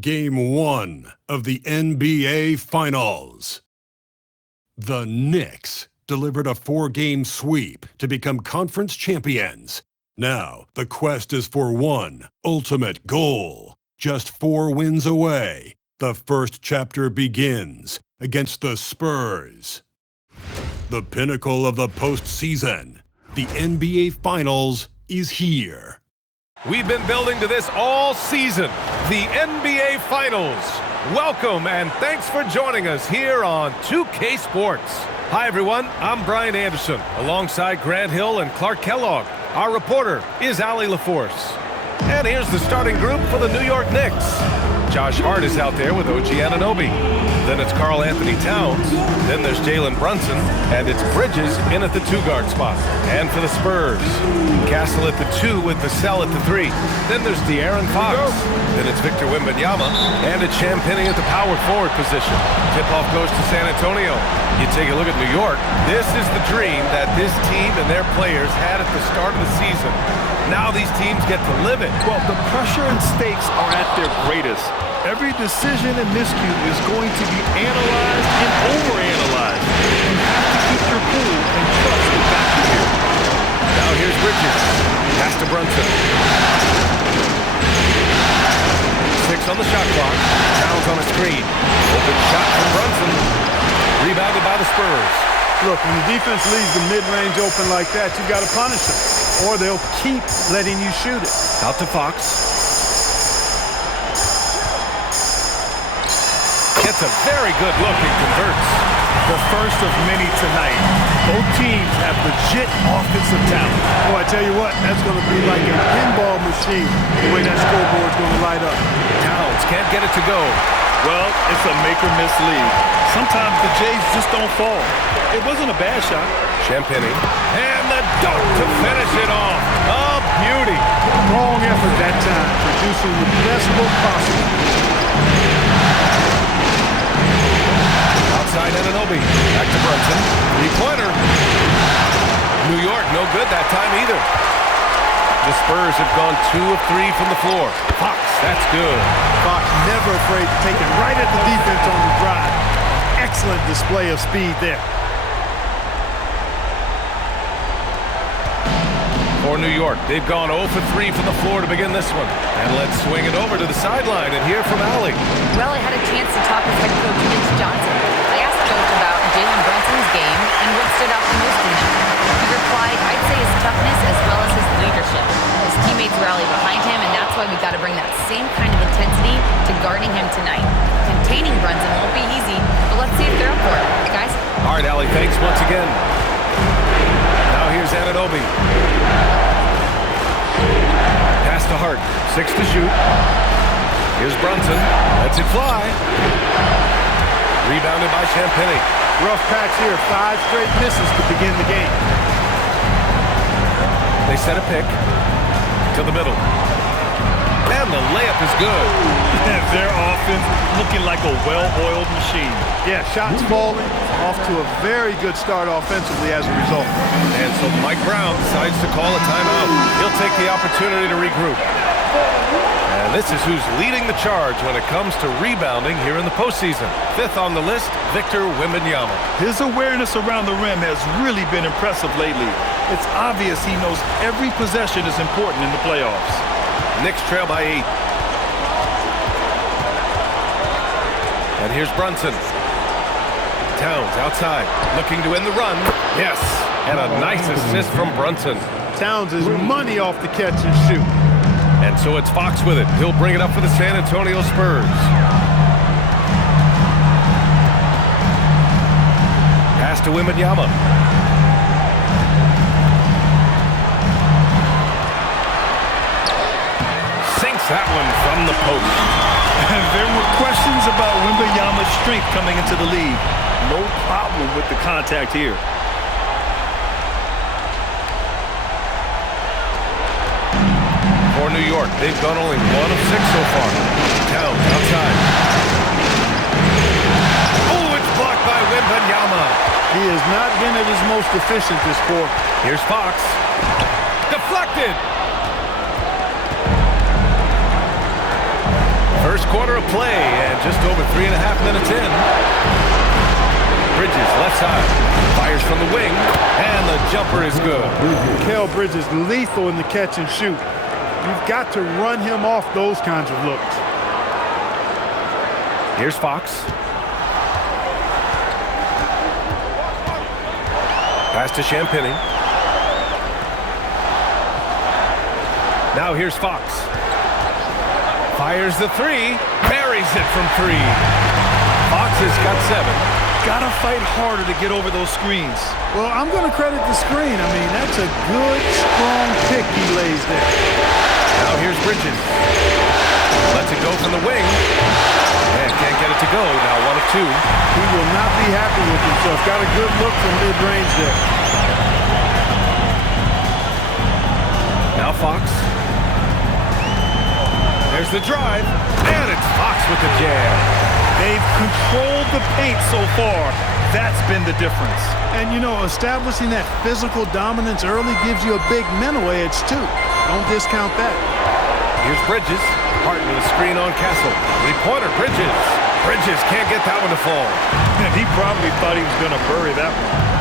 Game 1 of the NBA Finals. The Knicks delivered a 4-game sweep to become conference champions. Now, the quest is for one ultimate goal. Just 4 wins away, the first chapter begins against the Spurs. The pinnacle of the postseason, the NBA Finals, is here. We've been building to this all season, the NBA Finals. Welcome and thanks for joining us here on 2K Sports. Hi everyone, I'm Brian Anderson, alongside Grant Hill and Clark Kellogg. Our reporter is Allie LaForce. And here's the starting group for the New York Knicks. Josh Hart is out there with OG Anunoby. Then it's Karl-Anthony Towns. Then there's Jalen Brunson. And it's Bridges in at the 2-guard spot. And for the Spurs, Castle at the 2 with Vassell at the 3. Then there's De'Aaron Fox. Then it's Victor Wembanyama. And it's Champagnie at the power forward position. Tip-off goes to San Antonio. You take a look at New York. This is the dream that this team and their players had at the start of the season. Now these teams get to live it. Well, the pressure and stakes are at their greatest. Every decision and miscue is going to be analyzed and overanalyzed. You have to keep your cool and trust the factor here. Now here's Bridges. Pass to Brunson. 6 on the shot clock. Towns on a screen. Open shot from Brunson. Rebounded by the Spurs. Look, when the defense leaves the mid-range open like that, you got to punish them, or they'll keep letting you shoot it. Out to Fox. Gets a very good look and converts. The first of many tonight. Both teams have legit offensive talent. Boy, I tell you what, that's going to be like a pinball machine, the way that scoreboard's going to light up. Towns can't get it to go. Well, it's a make-or-miss league. Sometimes the Jays just don't fall. It wasn't a bad shot. Champagnie. And the dunk to finish it off. A beauty. Strong effort that time, producing the best look possible. Outside Anunoby. Back to Brunson. 3-pointer. New York, no good that time either. The Spurs have gone 2 of 3 from the floor. Fox, that's good. Fox never afraid to take it right at the defense on the drive. Excellent display of speed there. For New York, they've gone 0 for 3 from the floor to begin this one. And let's swing it over to the sideline and hear from Allie. Well, I had a chance to talk with head coach Mitch Johnson. I asked Coach about Jalen Brunson's game and what stood out the most in him. He replied, I'd say his toughness as well as his leadership. His teammates rally behind him, and that's why we got to bring that same kind of intensity to guarding him tonight. Containing Brunson won't be easy, but let's see if they're up for it. Guys? All right, Allie, thanks once again. Now here's Anunoby. Pass to Hart. 6 to shoot. Here's Brunson. Lets it fly. Rebounded by Champagnie. Rough patch here. 5 straight misses to begin the game. They set a pick to the middle. And the layup is good. Their offense looking like a well-oiled machine. Yeah, shots falling. Off to a very good start offensively as a result. And so Mike Brown decides to call a timeout. He'll take the opportunity to regroup. And this is who's leading the charge when it comes to rebounding here in the postseason. 5th on the list, Victor Wembanyama. His awareness around the rim has really been impressive lately. It's obvious he knows every possession is important in the playoffs. Knicks trail by 8. And here's Brunson. Towns outside, looking to end the run. Yes, and a nice assist from Brunson. Towns is money off the catch and shoot. And so it's Fox with it. He'll bring it up for the San Antonio Spurs. Pass to Yembanyama. Sinks that one from the post. There were questions about Wembanyama's strength coming into the league. No problem with the contact here. For New York, they've gone only 1 of 6 so far. Towns outside. Oh, it's blocked by Wembanyama. He has not been at his most efficient this quarter. Here's Fox. Deflected. First quarter of play, and just over 3.5 minutes in. Bridges, left side, fires from the wing, and the jumper is good. Mikal Bridges lethal in the catch and shoot. You've got to run him off those kinds of looks. Here's Fox. Pass to Champagny. Now here's Fox. Fires the three. Buries it from three. Fox has got 7. Gotta fight harder to get over those screens. Well, I'm going to credit the screen. I mean, that's a good, strong pick he lays there. Now here's Bridges. Lets it go from the wing. And can't get it to go. Now 1 of 2. He will not be happy with himself. Got a good look from mid-range there. Now Fox. There's the drive. And it's Fox with the jam. They've controlled the paint so far. That's been the difference. And, you know, establishing that physical dominance early gives you a big mental edge, too. Don't discount that. Here's Bridges. Hart with a screen on Castle. Three-pointer, Bridges. Bridges can't get that one to fall. And he probably thought he was going to bury that one.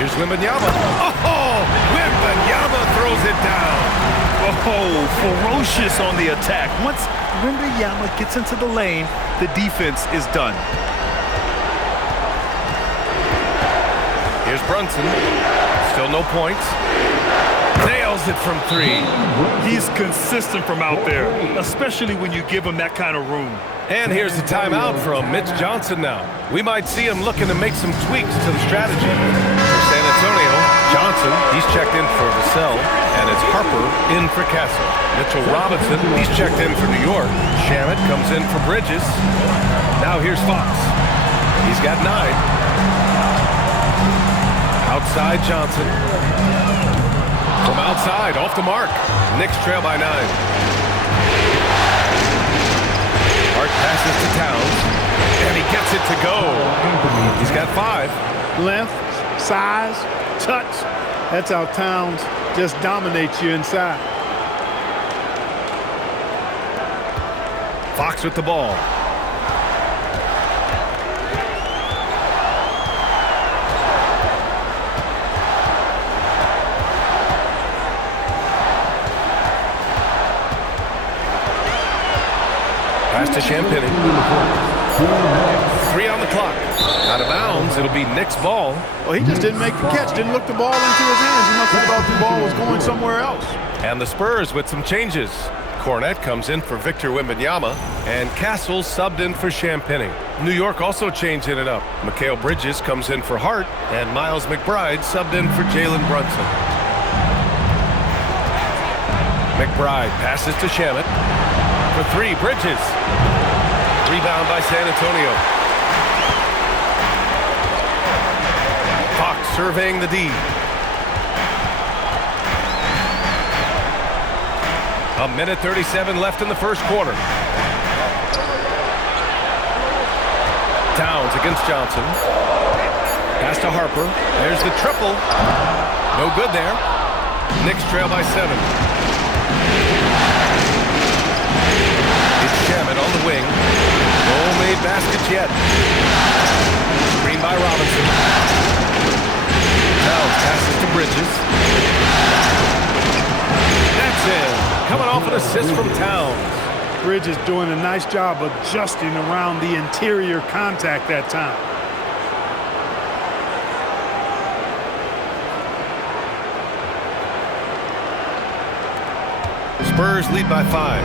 Here's Yembanyama. Oh, Yembanyama throws it down. Oh, ferocious on the attack. Once Yembanyama gets into the lane, the defense is done. Here's Brunson. Still no points. Nails it from 3. He's consistent from out there, especially when you give him that kind of room. And here's the timeout from Mitch Johnson now. We might see him looking to make some tweaks to the strategy. For San Antonio, Johnson, he's checked in for Vassell, and it's Harper in for Castle. Mitchell Robinson, he's checked in for New York. Shamet comes in for Bridges. Now here's Fox. He's got 9. Outside Johnson. From outside, off the mark. Knicks trail by 9. Hart passes to Towns, and he gets it to go. He's got 5. Length, size, touch. That's how Towns just dominates you inside. Fox with the ball. Pass to Champagny. 3 on the clock. Out of bounds. It'll be Knicks ball. Well, he just didn't make the catch. Didn't look the ball into his hands. He must have thought the ball was going somewhere else. And the Spurs with some changes. Cornette comes in for Victor Wembanyama, and Castle subbed in for Champagny. New York also changing it up. Mikal Bridges comes in for Hart, and Miles McBride subbed in for Jalen Brunson. McBride passes to Shamet. For 3, Bridges. Rebound by San Antonio. Fox surveying the D. A minute 37 left in the first quarter. Towns against Johnson. Pass to Harper. There's the triple. No good there. Knicks trail by 7. It's Shamet on the wing. No made baskets yet. Screen by Robinson. Towns passes to Bridges. That's it. Coming off an assist from Towns. Bridges doing a nice job adjusting around the interior contact that time. Spurs lead by 5.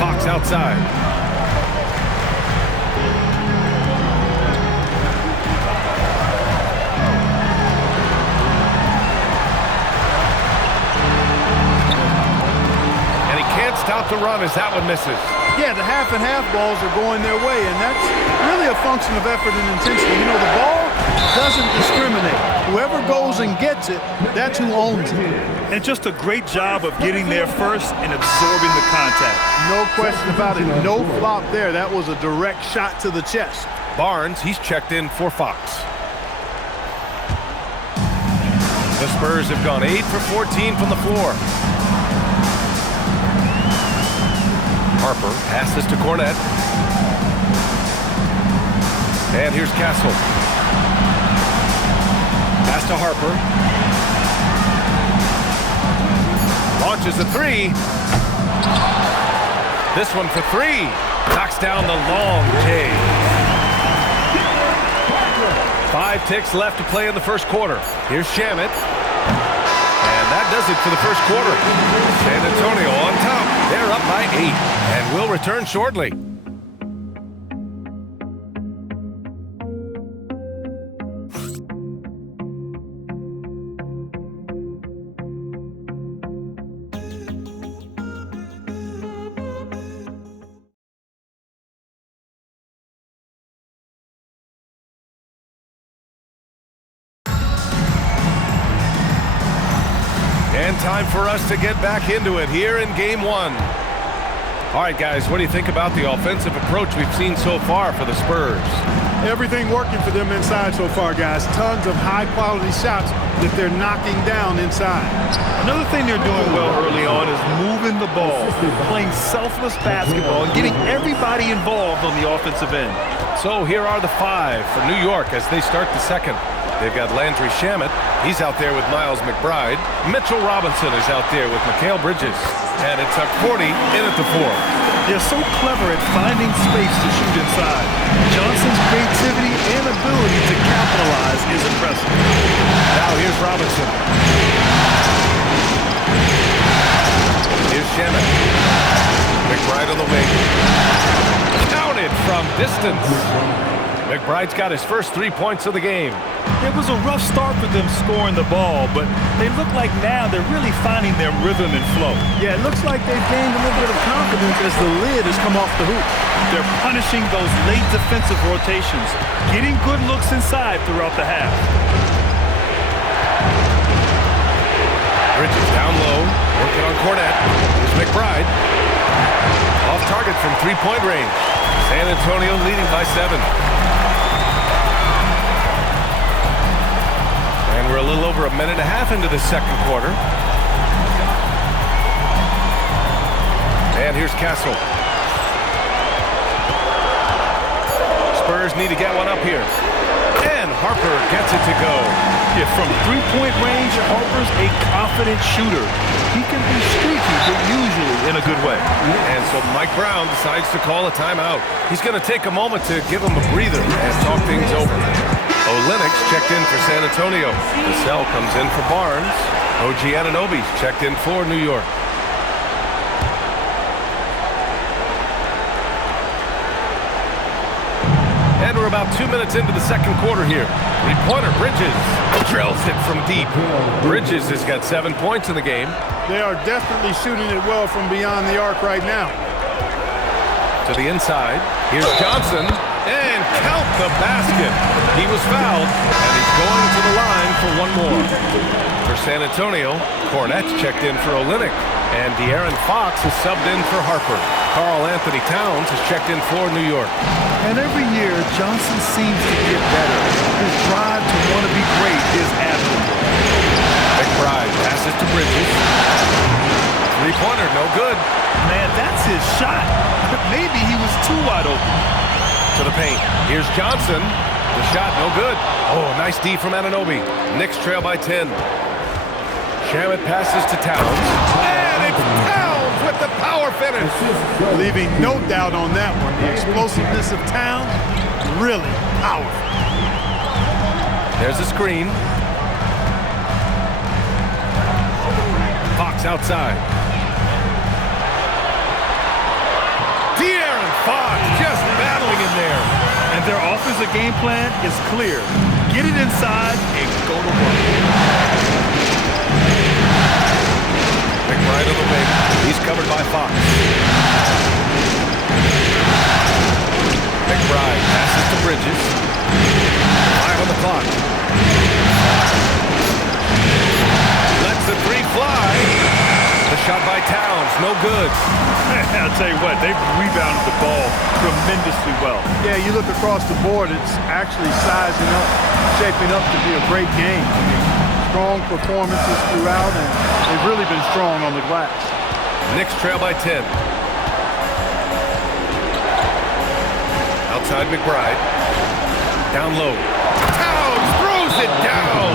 Fox outside. And he can't stop the run as that one misses. Yeah, the half and half balls are going their way, and that's really a function of effort and intensity. You know, the ball doesn't discriminate. Whoever goes and gets it, that's who owns it. And just a great job of getting there first and absorbing the contact. No question about it. No flop there. That was a direct shot to the chest. Barnes, he's checked in for Fox. The Spurs have gone 8 for 14 from the floor. Harper passes to Cornette. And here's Castle. Pass to Harper. Launches a three. This one for three. Knocks down the long J. 5 ticks left to play in the first quarter. Here's Shamet. And that does it for the first quarter. San Antonio on top. They're up by 8. And will return shortly. And time for us to get back into it here in Game 1. All right, guys, what do you think about the offensive approach we've seen so far for the Spurs? Everything working for them inside so far, guys. Tons of high-quality shots that they're knocking down inside. Another thing they're doing well early on is moving the ball, playing selfless basketball, and getting everybody involved on the offensive end. So here are the 5 for New York as they start the second. They've got Landry Shamet. He's out there with Miles McBride. Mitchell Robinson is out there with Mikal Bridges. And it's Tuck 40 in at the 4. They're so clever at finding space to shoot inside. Johnson's creativity and ability to capitalize is impressive. Now here's Robinson. Here's Shamet. McBride on the wing. Counted from distance. McBride's got his first 3 points of the game. It was a rough start for them scoring the ball, but they look like now they're really finding their rhythm and flow. Yeah, it looks like they've gained a little bit of confidence as the lid has come off the hoop. They're punishing those late defensive rotations, getting good looks inside throughout the half. Bridges down low, working on Cornette. Here's McBride. Off target from three-point range. San Antonio leading by 7. And we're a little over a minute and a half into the second quarter. And here's Castle. Spurs need to get one up here. And Harper gets it to go. Yeah, from three-point range, Harper's a confident shooter. He can be streaky, but usually in a good way. And so Mike Brown decides to call a timeout. He's going to take a moment to give him a breather and talk things over. Olenek's checked in for San Antonio. Vassell comes in for Barnes. OG Anunoby's checked in for New York. And we're about 2 minutes into the second quarter here. Three-pointer, Bridges drills it from deep. Bridges has got 7 points in the game. They are definitely shooting it well from beyond the arc right now. To the inside, here's Johnson, and count the basket. He was fouled, and he's going to the line for one more. For San Antonio, Cornette's checked in for Olynyk, and De'Aaron Fox is subbed in for Harper. Karl-Anthony Towns is checked in for New York. And every year, Johnson seems to get better. His drive to want to be great is admirable. McBride passes to Bridges. Three-pointer, no good. Man, that's his shot. Maybe he was too wide open. To the paint. Here's Johnson. The shot, no good. Oh, nice D from Anunoby. Knicks trail by 10. Shamet passes to Towns. And it's Towns with the power finish. Leaving no doubt on that one. The explosiveness of Towns, really powerful. There's a screen. Fox outside. De'Aaron Fox just battling in there. And their offensive game plan is clear. Get it inside and go to work. McBride on the wing. He's covered by Fox. McBride passes to Bridges. 5 on the clock. Lets the three fly. The shot by Towns, no good. I'll tell you what, they've rebounded the ball tremendously well. Yeah, you look across the board, it's actually sizing up, shaping up to be a great game. strong performances throughout, and they've really been strong on the glass. Knicks trail by 10. Outside McBride. Down low. Towns throws it down.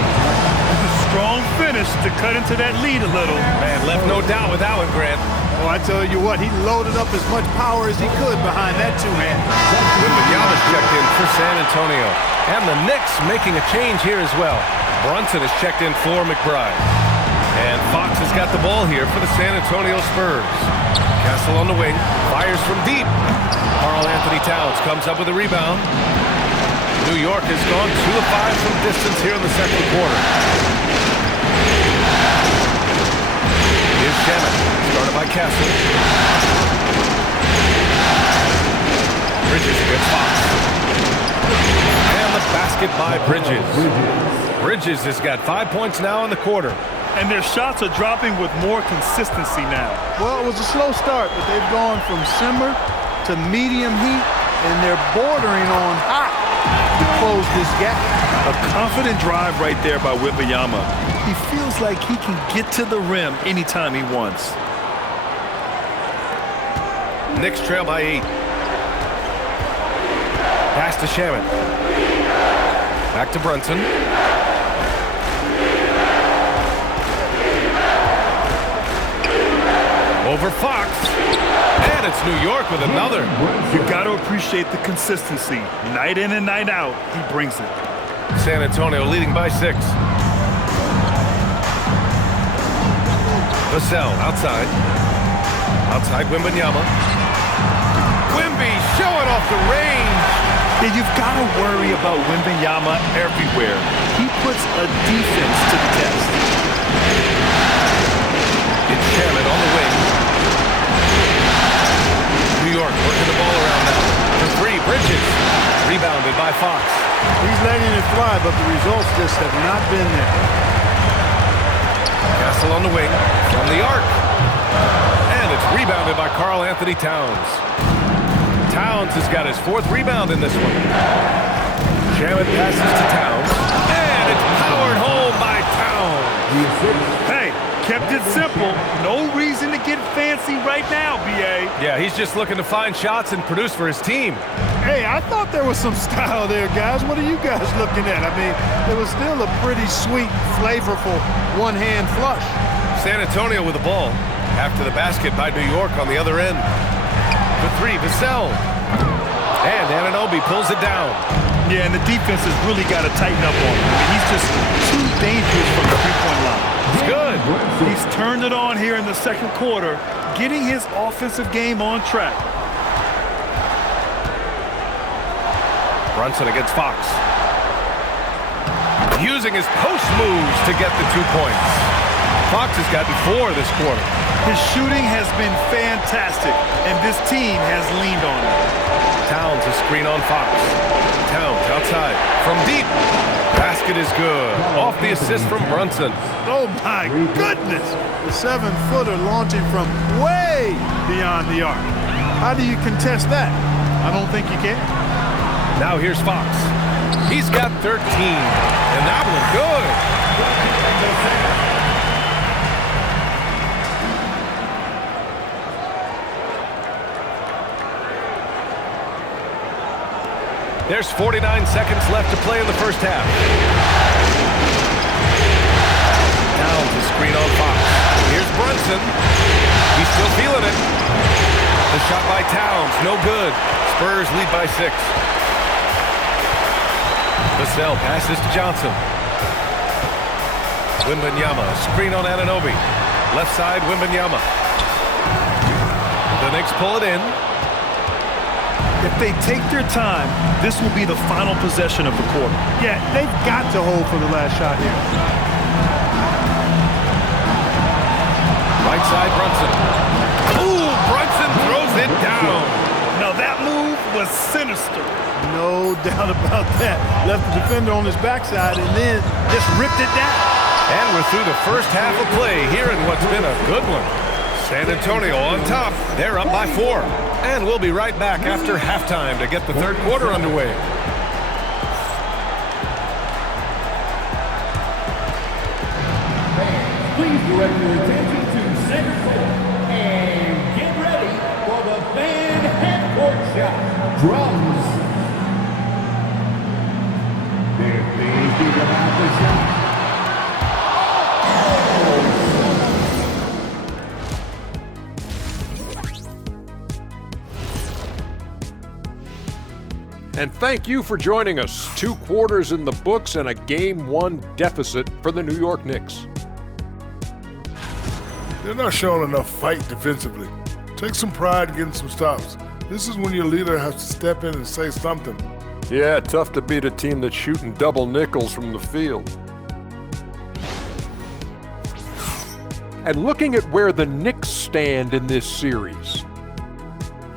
Strong finish to cut into that lead a little. Man, left no doubt with that one, Grant. Oh, I tell you what, he loaded up as much power as he could behind that two-hand. Yembanyama's checked in for San Antonio. And the Knicks making a change here as well. Brunson is checked in for McBride. And Fox has got the ball here for the San Antonio Spurs. Castle on the wing, fires from deep. Karl-Anthony Towns comes up with a rebound. New York has gone 2 of 5 from distance here in the second quarter. Here's Shannon, started by Castle. Bridges against Fox. And the basket by Bridges. Bridges has got 5 points now in the quarter. And their shots are dropping with more consistency now. Well, it was a slow start, but they've gone from simmer to medium heat, and they're bordering on hot to close this gap. A confident drive right there by Yembanyama. He feels like he can get to the rim anytime he wants. Knicks trail by 8. Pass to Shannon. Back to Brunson. Over Fox. And it's New York with another. You got to appreciate the consistency. Night in and night out, he brings it. San Antonio leading by 6. Vassell outside. Outside Wembanyama. Wemby showing off the range. Yeah, you've got to worry about Yembanyama everywhere. He puts a defense to the test. It's Shannon on the wing. New York working the ball around now. For 3, Bridges. Rebounded by Fox. He's letting it fly, but the results just have not been there. Castle on the wing. From the arc. And it's rebounded by Karl-Anthony Towns. Towns has got his 4th rebound in this one. Shannon passes to Towns. And it's powered home by Towns. Hey, kept it simple. No reason to get fancy right now, B.A. Yeah, he's just looking to find shots and produce for his team. Hey, I thought there was some style there, guys. What are you guys looking at? I mean, it was still a pretty sweet, flavorful one-hand flush. San Antonio with the ball. After the basket by New York on the other end. For 3, Vassell. And Anunoby pulls it down. Yeah, and the defense has really got to tighten up on him. I mean, he's just too dangerous from the three-point line. It's good. He's turned it on here in the second quarter, getting his offensive game on track. Brunson against Fox. Using his post moves to get the 2 points. Fox has gotten 4 this quarter. His shooting has been fantastic, and this team has leaned on him. Towns a screen on Fox. Towns outside. From deep. Basket is good. Off the assist from Brunson. Oh, my goodness. The 7-footer launching from way beyond the arc. How do you contest that? I don't think you can. Now here's Fox. He's got 13. And that one good. There's 49 seconds left to play in the first half. Towns a screen on Fox. Here's Brunson. He's still feeling it. The shot by Towns, no good. Spurs lead by 6. Vassell passes to Johnson. Wembanyama, screen on Anunoby. Left side, Wembanyama. The Knicks pull it in. If they take their time, this will be the final possession of the quarter. Yeah, they've got to hold for the last shot here. Right side, Brunson. Ooh, Brunson throws it down. Now that move was sinister. No doubt about that. Left the defender on his backside and then just ripped it down. And we're through the first half of play here in what's been a good one. San Antonio on top. They're up by 4. And we'll be right back after halftime to get the third quarter underway. please direct your attention to center court and get ready for the fan half-court shot. Drums. They're thinking about the shot. And thank you for joining us. 2 quarters in the books and a Game 1 deficit for the New York Knicks. They're not showing enough fight defensively. Take some pride in getting some stops. This is when your leader has to step in and say something. Yeah, tough to beat a team that's shooting double nickels from the field. And looking at where the Knicks stand in this series,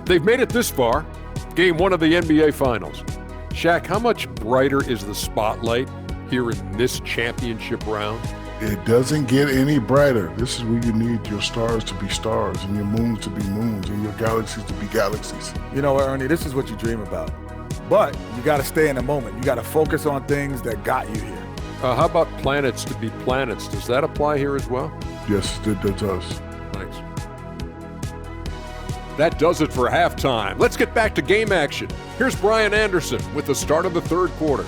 they've made it this far. Game 1 of the NBA Finals. Shaq, how much brighter is the spotlight here in this championship round? It doesn't get any brighter. This is where you need your stars to be stars and your moons to be moons and your galaxies to be galaxies. You know, Ernie, this is what you dream about. But you got to stay in the moment. You got to focus on things that got you here. How about planets to be planets? Does that apply here as well? Yes, it does. Thanks. That does it for halftime. Let's get back to game action. Here's Brian Anderson with the start of the 3rd quarter.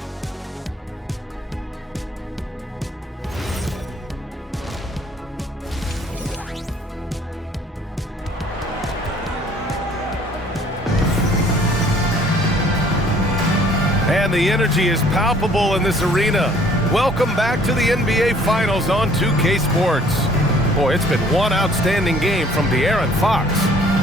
And the energy is palpable in this arena. Welcome back to the NBA Finals on 2K Sports. Boy, it's been one outstanding game from De'Aaron Fox.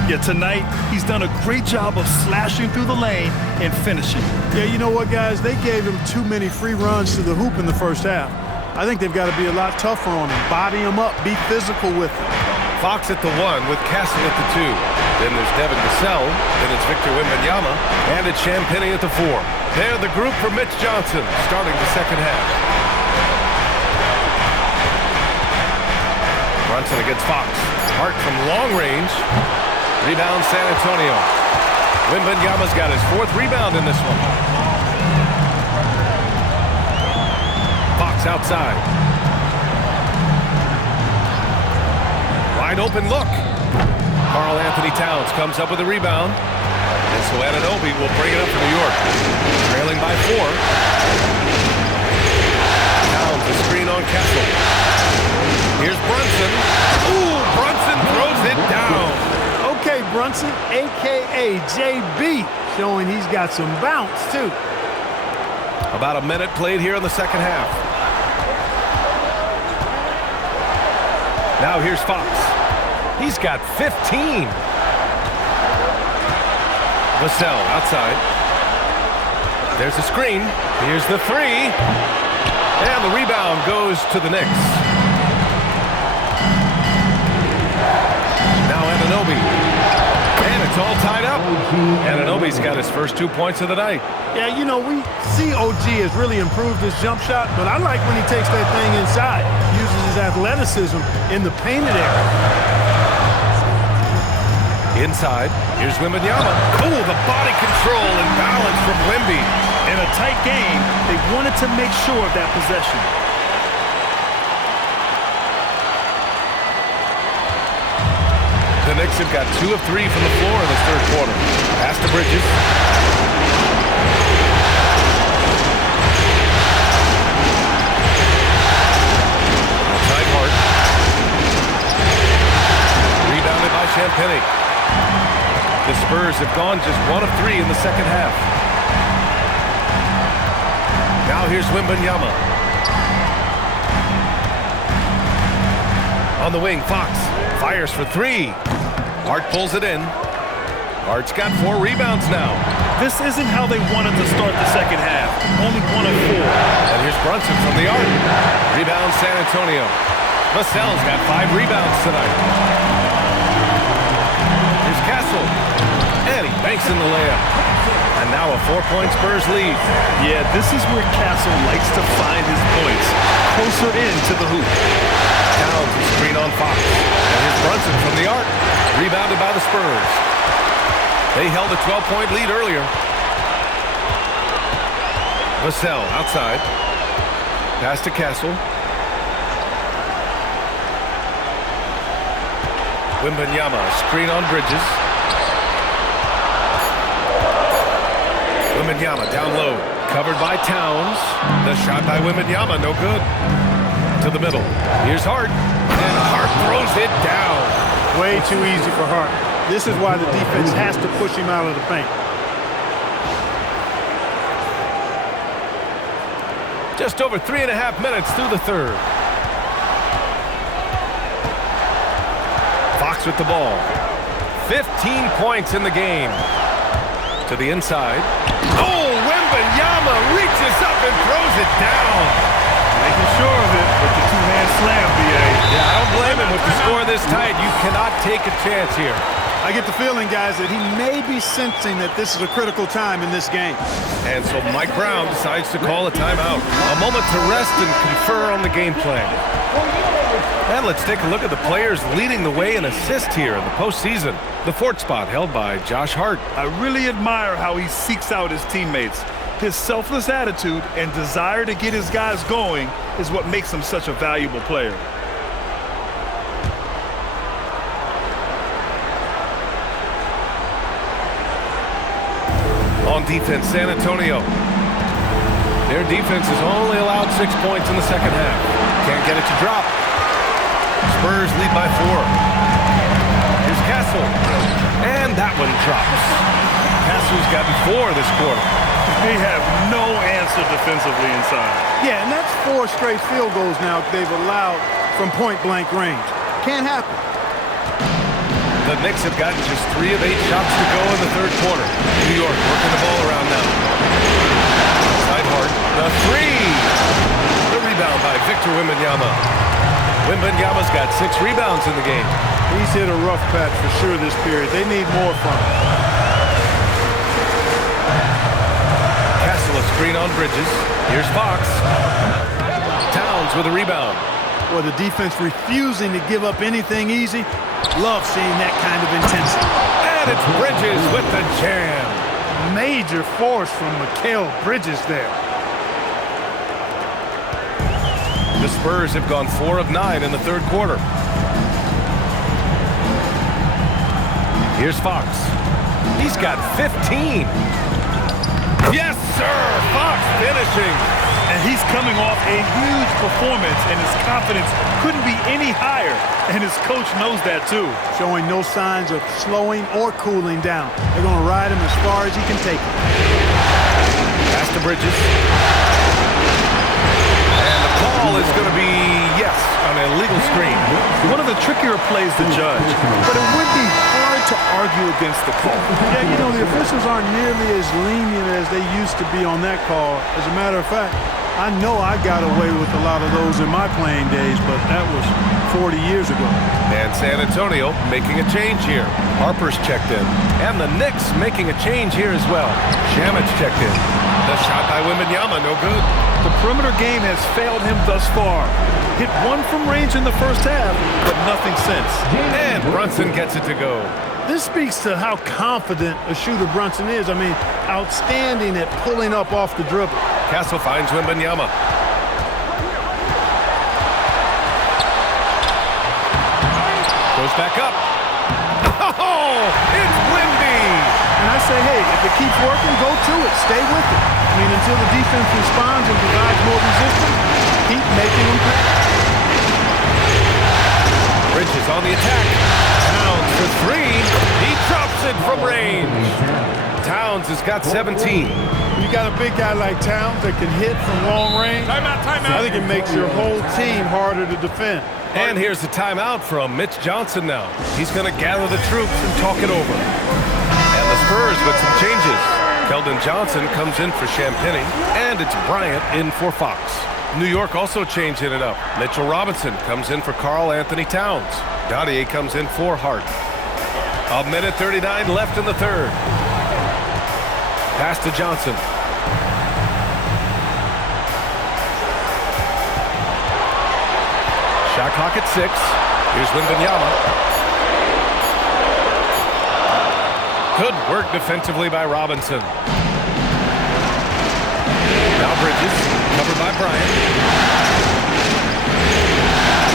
Yeah, tonight, he's done a great job of slashing through the lane and finishing. Yeah, you know what, guys? They gave him too many free runs to the hoop in the first half. I think they've got to be a lot tougher on him. Body him up. Be physical with him. Fox at the 1 with Castle at the 2. Then there's Devin Vassell. Then it's Victor Wembanyama. And it's Champagnie at the 4. They're the group for Mitch Johnson starting the 2nd half. Brunson against Fox. Hart from long range. Rebound San Antonio. Wembanyama's got his 4th rebound in this one. Fox outside. Wide open look. Karl-Anthony Towns comes up with a rebound. And so Anunoby will bring it up for New York. Trailing by 4. Towns a screen on Castle. Here's Brunson. Ooh, Brunson throws it down. Okay, Brunson, a.k.a. JB, showing he's got some bounce, too. About a minute played here in the 2nd half. Now here's Fox. He's got 15. Vassell outside. There's a screen. Here's the 3. And the rebound goes to the Knicks. Now Anunoby. And it's all tied up. Anunoby's got his first 2 points of the night. Yeah, you know, we see OG has really improved his jump shot, but I like when he takes that thing inside, uses his athleticism in the painted area. Inside, here's Yembanyama. Oh, the body control and balance from Wemby. In a tight game, they wanted to make sure of that possession. The Knicks have got 2 of 3 from the floor in this 3rd quarter. Pass to Bridges. Outside Hart. Rebounded by Champagnie. The Spurs have gone just 1 of 3 in the 2nd half. Now here's Wembanyama. On the wing, Fox fires for 3. Hart pulls it in. Hart's got 4 rebounds now. This isn't how they wanted to start the 2nd half. Only 1 of 4. And here's Brunson from the arc. Rebound San Antonio. Vassell's got 5 rebounds tonight. Here's Castle. And he banks in the layup. And now a 4-point Spurs lead. Yeah, this is where Castle likes to find his points. Closer in to the hoop. Towns a screen on Fox. And here's Brunson from the arc. Rebounded by the Spurs. They held a 12-point lead earlier. Vassell outside. Pass to Castle. Yembanyama, screen on Bridges. Yembanyama down low, covered by Towns. The shot by Yembanyama, no good. To the middle. Here's Hart, and Hart throws it down. Way too easy for Hart. This is why the defense has to push him out of the paint. Just over 3.5 minutes through the third. Fox with the ball. 15 points in the game. To the inside. Oh, Yembanyama reaches up and throws it down. Making sure of it with the two-hand slam, B.A. Yeah, I don't blame him with the score this tight. You cannot take a chance here. I get the feeling, guys, that he may be sensing that this is a critical time in this game. And so Mike Brown decides to call a timeout. A moment to rest and confer on the game plan. And let's take a look at the players leading the way in assists here in the postseason. The fourth spot held by Josh Hart. I really admire how he seeks out his teammates. His selfless attitude and desire to get his guys going is what makes him such a valuable player. On defense, San Antonio. Their defense has only allowed 6 points in the second half. Can't get it to drop. Spurs lead by 4. Here's Castle. And that one drops. Castle's gotten 4 this quarter. They have no answer defensively inside. Yeah, and that's 4 straight field goals now they've allowed from point-blank range. Can't happen. The Knicks have gotten just 3 of 8 shots to go in the third quarter. New York working the ball around now. Side Hart, the 3. The rebound by Victor Wembanyama. Wembanyama's got 6 rebounds in the game. He's hit a rough patch for sure this period. They need more from him. Castle a screen on Bridges. Here's Fox. Towns with a rebound. Well, the defense refusing to give up anything easy. Love seeing that kind of intensity. And it's Bridges with the jam. Major force from Mikal Bridges there. The Spurs have gone 4 of 9 in the third quarter. Here's Fox. He's got 15. Yes, sir! Fox finishing. And he's coming off a huge performance, and his confidence couldn't be any higher. And his coach knows that, too. Showing no signs of slowing or cooling down. They're going to ride him as far as he can take it. Pass to Bridges. And the call is going to be, yes, on an illegal screen. One of the trickier plays to judge, but it would be hard to argue against the call. Yeah, you know, the officials aren't nearly as lenient as they used to be on that call. As a matter of fact, I know I got away with a lot of those in my playing days, but that was 40 years ago. And San Antonio making a change here. Harper's checked in. And the Knicks making a change here as well. Shamit's checked in. The shot by Wembanyama, no good. The perimeter game has failed him thus far. Hit 1 from range in the first half, but nothing since. And Brunson gets it to go. This speaks to how confident a shooter Brunson is. I mean, outstanding at pulling up off the dribble. Castle finds Wembanyama. Goes back up. Oh, it's Wemby! And I say, hey, if it keeps working, go to it. Stay with it. I mean, until the defense responds and provides more resistance, keep making them pay. Bridges on the attack. Towns for 3. He drops it from range. Towns has got 17. You got a big guy like Towns that can hit from long range. Timeout. I think it makes your whole team harder to defend. And here's the timeout from Mitch Johnson now. He's going to gather the troops and talk it over. And the Spurs with some changes. Keldon Johnson comes in for Champagnie, and it's Bryant in for Fox. New York also changing it up. Mitchell Robinson comes in for Karl-Anthony Towns. Dottier comes in for Hart. 1:39 left in the third. Pass to Johnson. Shot clock at 6. Here's Wembanyama. Good work defensively by Robinson. Now Bridges, covered by Bryant.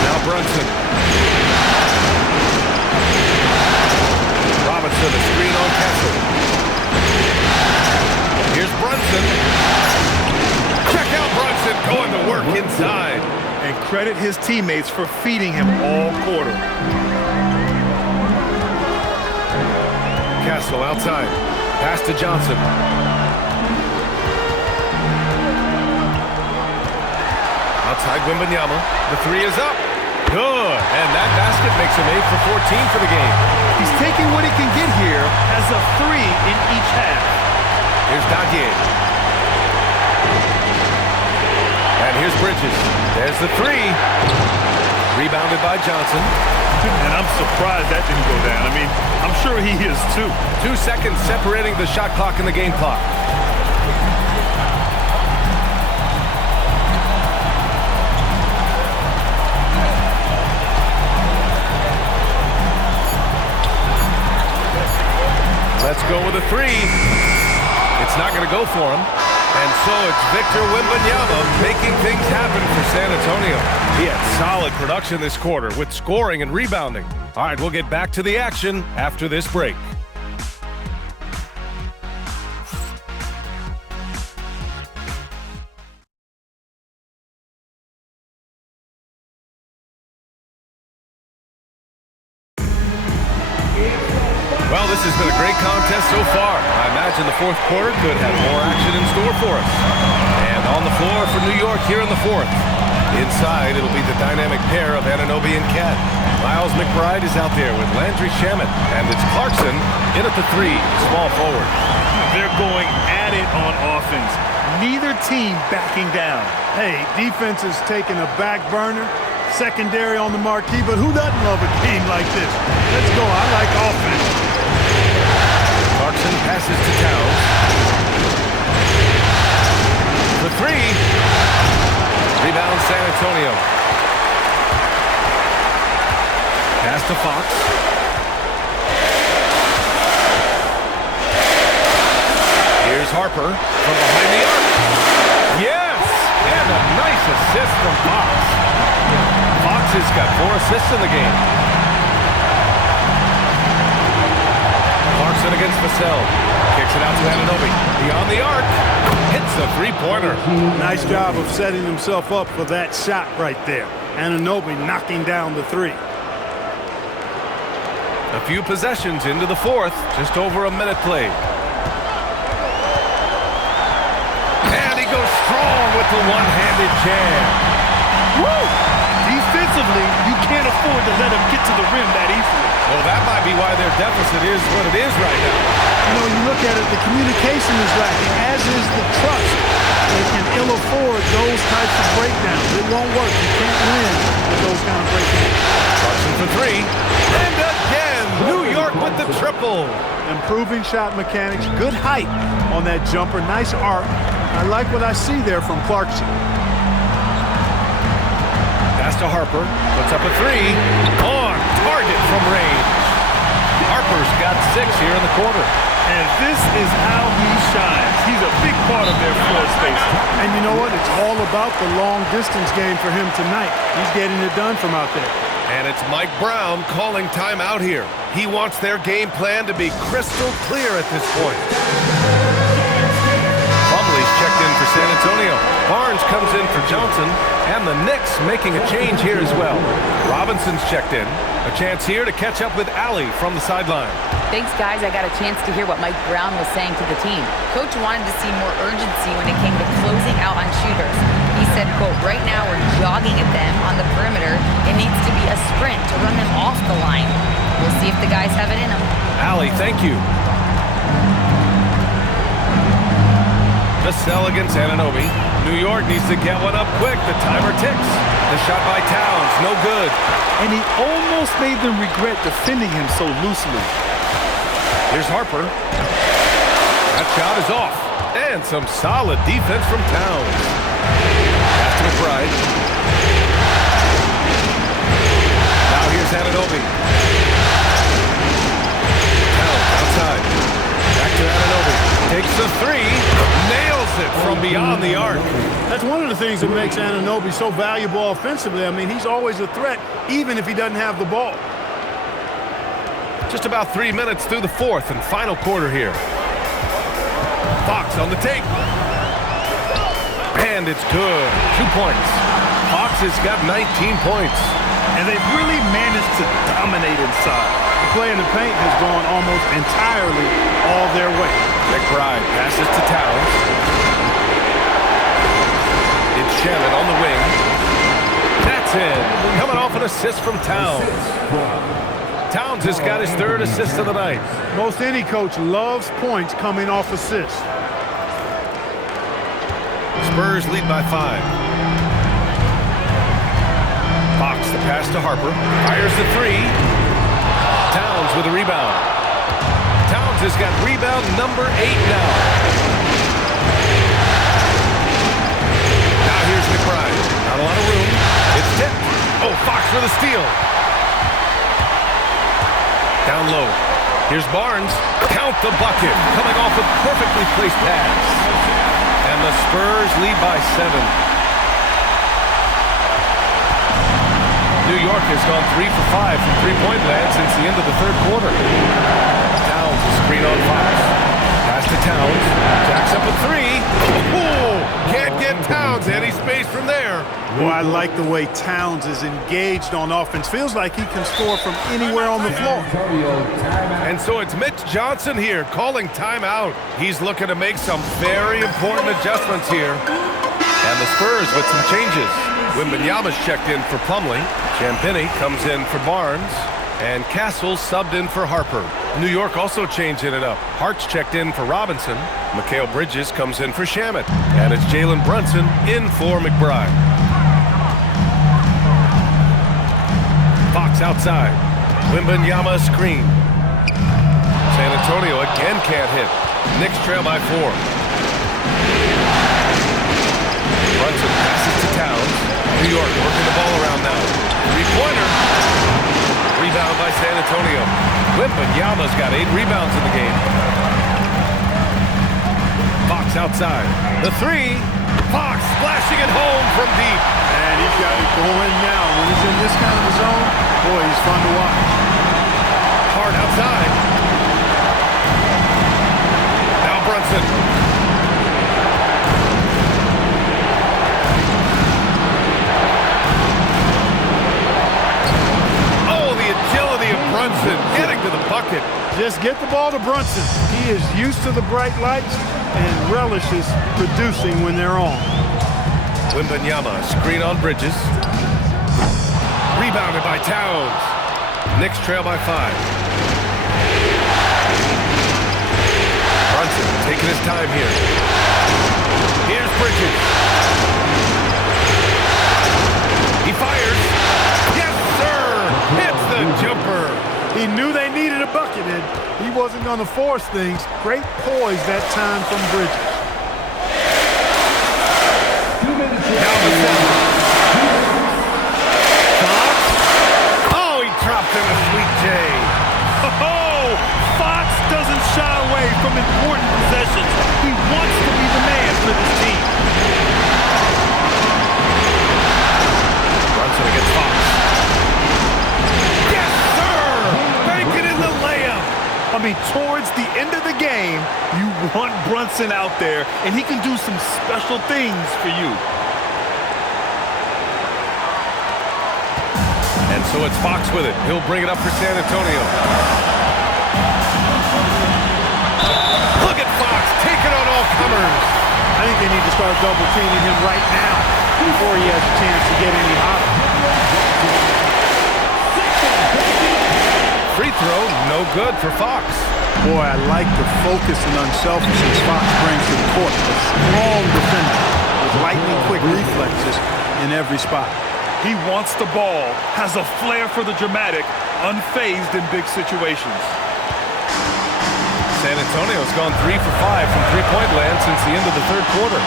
Now Brunson. going to work inside. And credit his teammates for feeding him all quarter. Castle outside. Pass to Johnson. Outside Yembanyama. The three is up. Good. And that basket makes him 8 for 14 for the game. He's taking what he can get here as a 3 in each half. Here's Dadier. And here's Bridges. There's the three. Rebounded by Johnson. And I'm surprised that didn't go down. I mean, I'm sure he is too. 2 seconds separating the shot clock and the game clock. Let's go with a three. It's not going to go for him. And so it's Victor Wembanyama making things happen for San Antonio. He had solid production this quarter with scoring and rebounding. All right, we'll get back to the action after this break. Well, this has been a great contest so far. I imagine the fourth quarter could have more action in store for us. And on the floor for New York here in the fourth. Inside, it'll be the dynamic pair of Anunoby and Cat. Miles McBride is out there with Landry Shamet. And it's Clarkson in at the three, small forward. They're going at it on offense. Neither team backing down. Hey, defense is taking a back burner. Secondary on the marquee, but who doesn't love a game like this? Let's go. I like offense. Clarkson passes to Towns. The three. Rebound San Antonio. Pass to Fox. Here's Harper from behind the arc. Yes! And a nice assist from Fox. Fox has got 4 assists in the game. Clarkson against Vassell. Kicks it out to Anunoby. Beyond the arc. Hits a three-pointer. Nice job of setting himself up for that shot right there. Anunoby knocking down the three. A few possessions into the fourth. Just over a minute played. And he goes strong with the one-handed jam. Woo! Defensively, you can't afford to let him get to the rim that easily. Well, that might be why their deficit is what it is right now. You know, you look at it, the communication is lacking, as is the trust. They can ill afford those types of breakdowns. It won't work. You can't win with those kind of breakdowns. Clarkson for three. And again, New York with the triple. Improving shot mechanics, good height on that jumper, nice arc. I like what I see there from Clarkson. Pass to Harper, puts up a three, on target from range. Harper's got 6 here in the quarter. And this is how he shines. He's a big part of their floor spacing. And you know what? It's all about the long distance game for him tonight. He's getting it done from out there. And it's Mike Brown calling timeout here. He wants their game plan to be crystal clear at this point. Plumlee's checked in for San Antonio. Barnes comes in for Johnson. And the Knicks making a change here as well. Robinson's checked in. A chance here to catch up with Allie from the sideline. Thanks, guys. I got a chance to hear what Mike Brown was saying to the team. Coach wanted to see more urgency when it came to closing out on shooters. He said, quote, right now we're jogging at them on the perimeter. It needs to be a sprint to run them off the line. We'll see if the guys have it in them. Allie, thank you. Vassell against Anunoby. New York needs to get one up quick. The timer ticks. The shot by Towns, no good. And he almost made them regret defending him so loosely. Here's Harper. That shot is off. And some solid defense from Towns. Pass to McBride. Now here's Anunoby. Towns outside. Back to Anunoby. Takes the three. Nails it from beyond the arc. That's one of the things that makes Anunoby so valuable offensively. I mean, he's always a threat, even if he doesn't have the ball. Just about 3 minutes through the fourth and final quarter here. Fox on the take. And it's good. 2 points. Fox has got 19 points. And they've really managed to dominate inside. The play in the paint has gone almost entirely all their way. McBride passes to Towns. It's Shannon on the wing. That's in. Coming off an assist from Towns. Towns has got his 3rd assist of the night. Most any coach loves points coming off assists. Spurs lead by 5. Fox the pass to Harper. Fires the 3. Towns with a rebound. Towns has got rebound number 8 now. Now here's McBride. Not a lot of room. It's tipped. Oh, Fox for the steal. Down low. Here's Barnes. Count the bucket. Coming off a perfectly placed pass. And the Spurs lead by 7. New York has gone 3 for 5 from three-point land since the end of the 3rd quarter. Towns a screen on Fox. Pass to Towns. Jacks up a 3. Oh, can't get Towns any space from there. Boy, I like the way Towns is engaged on offense. Feels like he can score from anywhere on the floor. And so it's Mitch Johnson here calling timeout. He's looking to make some very important adjustments here. And the Spurs with some changes. Yembanyama's checked in for Plumlee. Champagnie comes in for Barnes. And Castle subbed in for Harper. New York also changing it up. Hart's checked in for Robinson. Mikal Bridges comes in for Shamet. And it's Jalen Brunson in for McBride. Fox outside. Yembanyama screen. San Antonio again can't hit. Knicks trail by 4. Brunson passes to Towns. New York working the ball around now. Three-pointer. Rebound by San Antonio. Yembanyama's got 8 rebounds in the game. Fox outside. The 3. Fox splashing it home from deep. And he's got it going now. When he's in this kind of a zone, boy, he's fun to watch. Hard outside. Now Brunson. Brunson getting to the bucket. Just get the ball to Brunson. He is used to the bright lights and relishes producing when they're on. Yembanyama, screen on Bridges. Rebounded by Towns. Knicks trail by 5. Brunson taking his time here. Here's Bridges. He fires. Yes, sir! Hits the jumper. He knew they needed a bucket, and he wasn't going to force things. Great poise that time from Bridges. Down the 7. Fox. Oh, he dropped in a sweet J. Oh, Fox doesn't shy away from important possessions. He wants to be the man for this team. Brunson against Fox. I mean, towards the end of the game, you want Brunson out there, and he can do some special things for you. And so it's Fox with it. He'll bring it up for San Antonio. Look at Fox taking on all comers. I think they need to start double-teaming him right now before he has a chance to get any hotter. Free throw, no good for Fox. Boy, I like the focus and unselfishness Fox brings to the court. A strong defender with lightning-quick reflexes in every spot. He wants the ball, has a flair for the dramatic, unfazed in big situations. San Antonio's gone 3 for 5 from three-point land since the end of the 3rd quarter.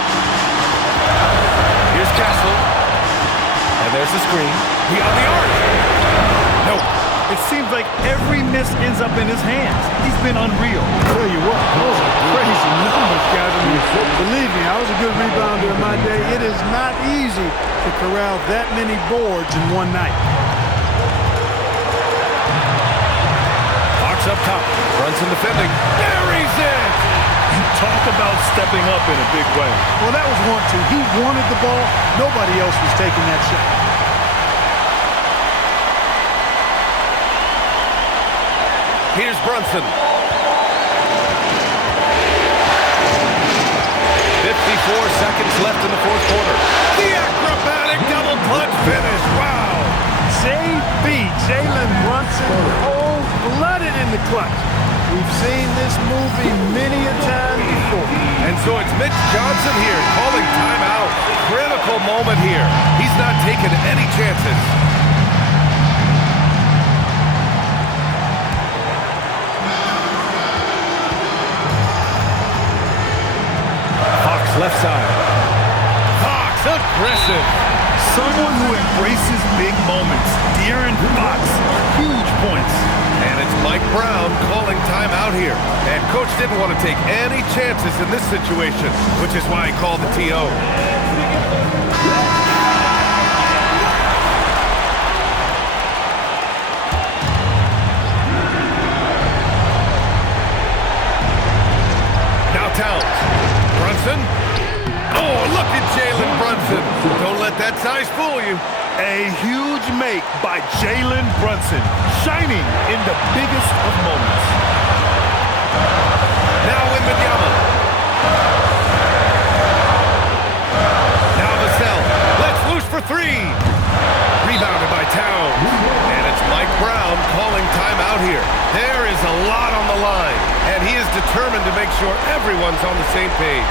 Here's Castle. And there's the screen. Beyond the arc. Nope. It seems like every miss ends up in his hands. He's been unreal. I'll tell you what, those are crazy numbers, guys. I mean, believe me, I was a good rebounder in my day. It is not easy to corral that many boards in one night. Fox up top. Brunson defending. Buries it! Talk about stepping up in a big way. Well, that was 1-2. He wanted the ball. Nobody else was taking that shot. Here's Brunson. 54 seconds left in the fourth quarter. The acrobatic double clutch finish. Wow. JB, Jalen Brunson, cold-blooded in the clutch. We've seen this movie many a time before. And so it's Mitch Johnson here calling timeout. Critical moment here. He's not taking any chances. Fox left side. Fox aggressive. Someone who embraces big moments. De'Aaron Fox, huge points. And it's Mike Brown calling timeout here. And coach didn't want to take any chances in this situation, which is why he called the TO. Now Towns. Brunson. Oh, look at Jalen Brunson. Don't let that size fool you. A huge make by Jalen Brunson, shining in the biggest of moments. Now Yembanyama. Now Vassell. Let's loose for three. Rebounded by Towns. And it's Mike Brown calling timeout here. There is a lot on the line, and he is determined to make sure everyone's on the same page.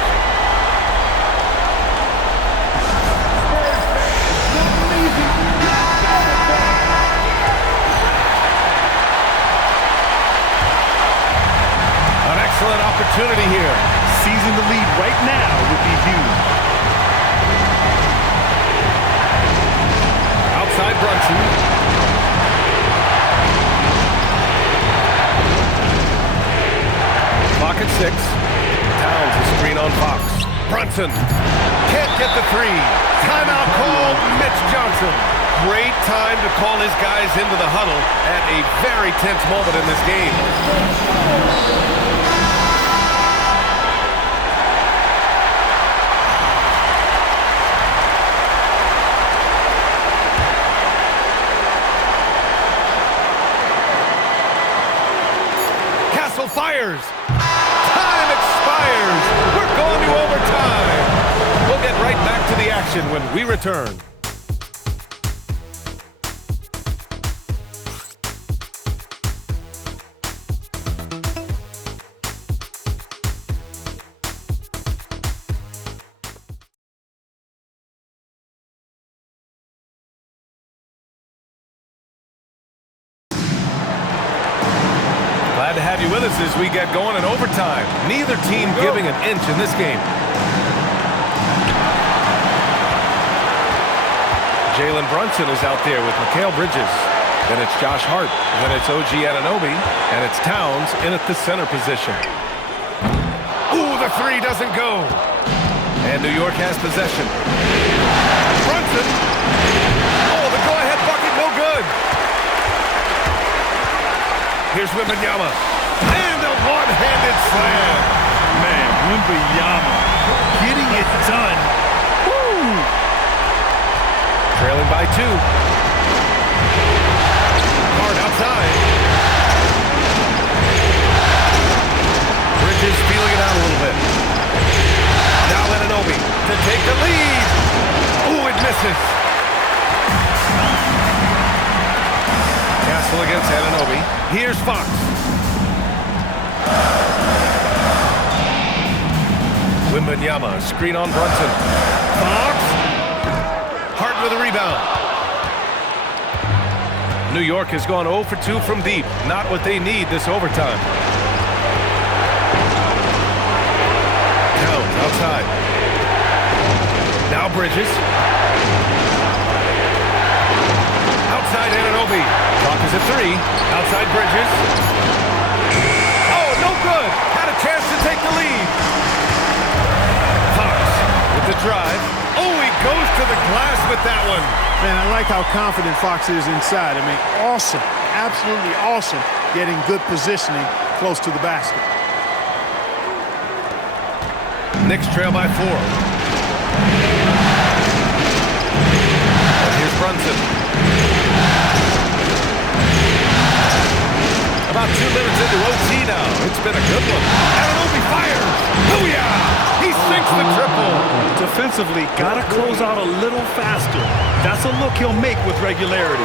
Excellent opportunity here. Seizing the lead right now would be huge. Outside Brunson. Clock at 6. Towns a screen on Fox. Brunson can't get the three. Timeout call, Mitch Johnson. Great time to call his guys into the huddle at a very tense moment in this game. Fires. Time expires. We're going to overtime. We'll get right back to the action when we return. Glad to have you with us as we get going in overtime. Neither team giving an inch in this game. Jalen Brunson is out there with Mikal Bridges. Then it's Josh Hart. Then it's OG Anunoby. And it's Towns in at the center position. Ooh, the three doesn't go. And New York has possession. Brunson. Oh, the go-ahead bucket, no good. Here's Yembanyama. And a one-handed slam. Man, Yembanyama getting it done. Woo! Trailing by 2. Hard outside. Bridges feeling it out a little bit. Now Anunoby to take the lead. Ooh, it misses. Castle against Anunoby. Here's Fox. Yembanyama, screen on Brunson. Fox. Hart with a rebound. New York has gone 0 for 2 from deep. Not what they need this overtime. Towns outside. Now Bridges. Outside Anunoby. Clock is at 3. Outside Bridges. Oh, no good. Had a chance to take the lead. Fox with the drive. Oh, he goes to the glass with that one. Man, I like how confident Fox is inside. I mean, awesome. Absolutely awesome getting good positioning close to the basket. Knicks trail by 4. And here's Brunson. About 2 minutes into OT now. It's been a good one. Anunoby fires. Booyah! He sinks the triple. Defensively, got to close out a little faster. That's a look he'll make with regularity.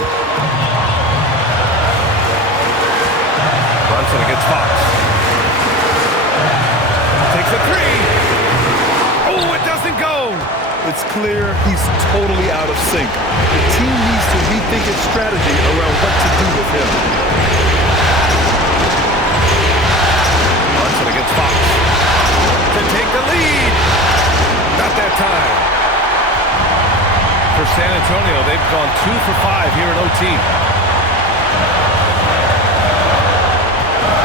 Brunson against Fox. Takes a 3. Oh, it doesn't go. It's clear he's totally out of sync. The team needs to rethink its strategy around what to do with him. Brunson against Fox. To take the lead. Not that time. For San Antonio, they've gone 2 for 5 here in OT.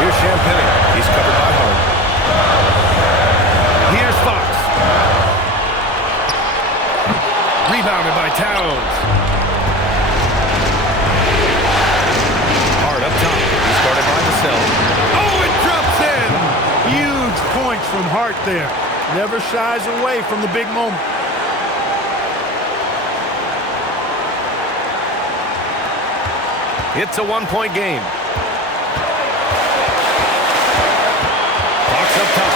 Here's Champagnie. He's covered by Home. Here's Fox. Rebounded by Towns. Hard up top. He's guarded by Vassell. Oh, it drops in. Huge points from Hart there. Never shies away from the big moment. It's a 1-point game. Fox up top.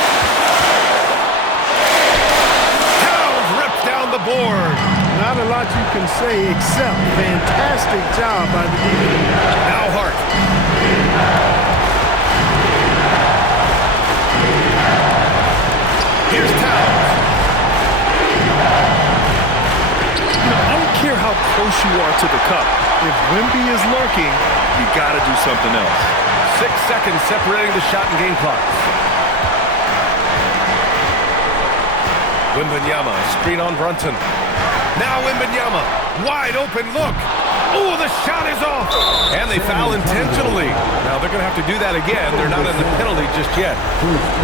Towns rips down the board. Not a lot you can say except fantastic job by the defense. Now Hart. Here's Towns. I don't care how close you are to the cup. If Wemby is lurking, you got to do something else. 6 seconds separating the shot and game clocks. Yembanyama, screen on Brunson. Now Yembanyama, wide open look. Oh, the shot is off. And they foul intentionally. Now they're going to have to do that again. They're not in the penalty just yet.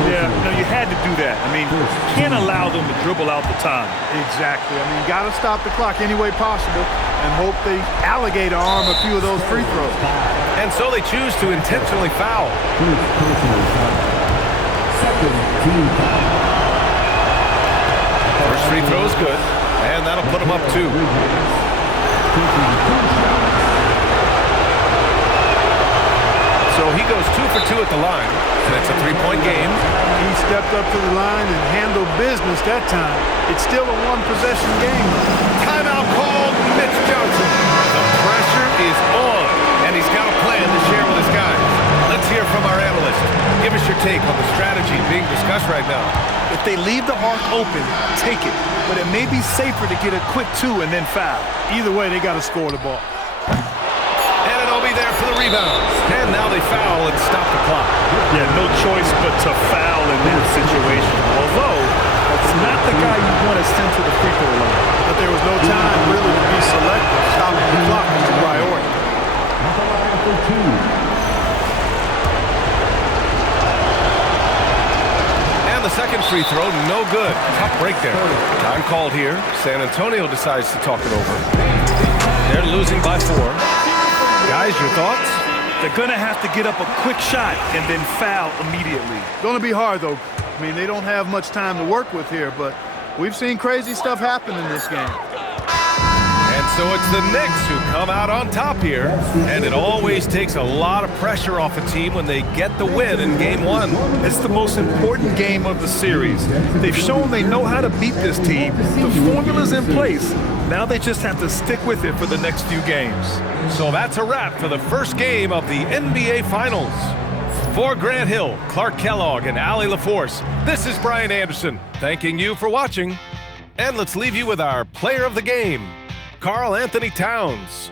Yeah, no, you had to do that. I mean, you can't allow them to dribble out the time. Exactly. I mean, you got to stop the clock any way possible and hope they alligator arm a few of those free throws. And so they choose to intentionally foul. First free throw is good, and that'll put them up 2. So he goes 2 for 2 at the line, and it's a 3-point game. He stepped up to the line and handled business that time. It's still a 1-possession game. Timeout called. Mitch Johnson. The pressure is on, and he's got a plan to share with his guys. Let's hear from our analyst. Give us your take on the strategy being discussed right now. If they leave the arc open, take it. But it may be safer to get a quick 2 and then foul. Either way, they got to score the ball. Anunoby there for the rebound. And now they foul and stop the clock. Yeah, no choice but to foul in that situation. Although, it's not the guy you want to send to the free throw line. But there was no time really to be selective. Stopping the clock was a priority. And the second free throw, no good. Tough break there. Time called here. San Antonio decides to talk it over. They're losing by 4. Guys, your thoughts? They're going to have to get up a quick shot and then foul immediately. Going to be hard, though. I mean, they don't have much time to work with here, but we've seen crazy stuff happen in this game. And so it's the Knicks who come out on top here. And it always takes a lot of pressure off a team when they get the win in Game 1. It's the most important game of the series. They've shown they know how to beat this team. The formula's in place. Now they just have to stick with it for the next few games. So that's a wrap for the first game of the NBA Finals. For Grant Hill, Clark Kellogg, and Allie LaForce, this is Brian Anderson, thanking you for watching. And let's leave you with our player of the game, Karl-Anthony Towns.